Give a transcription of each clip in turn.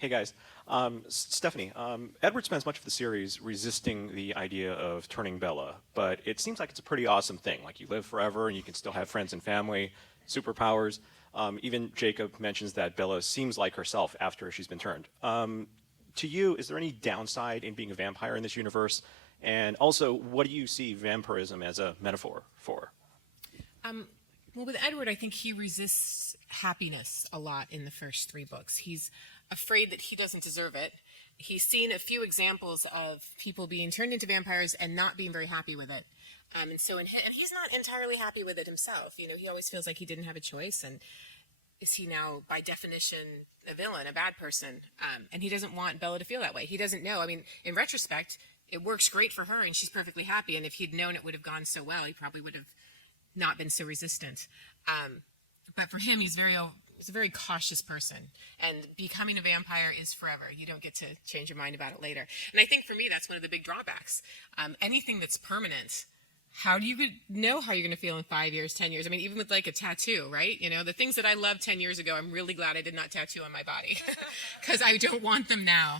Hey guys, Stephanie. Edward spends much of the series resisting the idea of turning Bella, but it seems like it's a pretty awesome thing. Like you live forever and you can still have friends and family, superpowers. Even Jacob mentions that Bella seems like herself after she's been turned. To you, is there any downside in being a vampire in this universe? And also, what do you see vampirism as a metaphor for? Well, with Edward, I think he resists happiness a lot in the first three books. He's afraid that he doesn't deserve it. He's seen a few examples of people being turned into vampires and not being very happy with it. And he's not entirely happy with it himself. You know, he always feels like he didn't have a choice. And is he now, by definition, a villain, a bad person? And he doesn't want Bella to feel that way. He doesn't know. I mean, in retrospect, it works great for her and she's perfectly happy. And if he'd known it would have gone so well, he probably would have not been so resistant. But for him, he's a very cautious person. And becoming a vampire is forever. You don't get to change your mind about it later. And I think for me, that's one of the big drawbacks. Anything that's permanent, how do you know how you're going to feel in 5 years, 10 years? I mean, even with like a tattoo, right? You know, the things that I loved 10 years ago, I'm really glad I did not tattoo on my body because I don't want them now.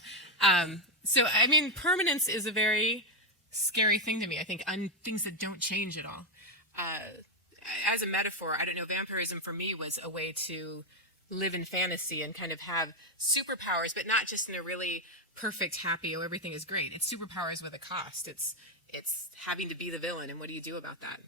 So, I mean, permanence is a very scary thing to me. I think things that don't change at all. As a metaphor, I don't know, vampirism for me was a way to live in fantasy and kind of have superpowers, but not just in a really perfect, happy, oh, everything is great. It's superpowers with a cost. It's having to be the villain, and what do you do about that?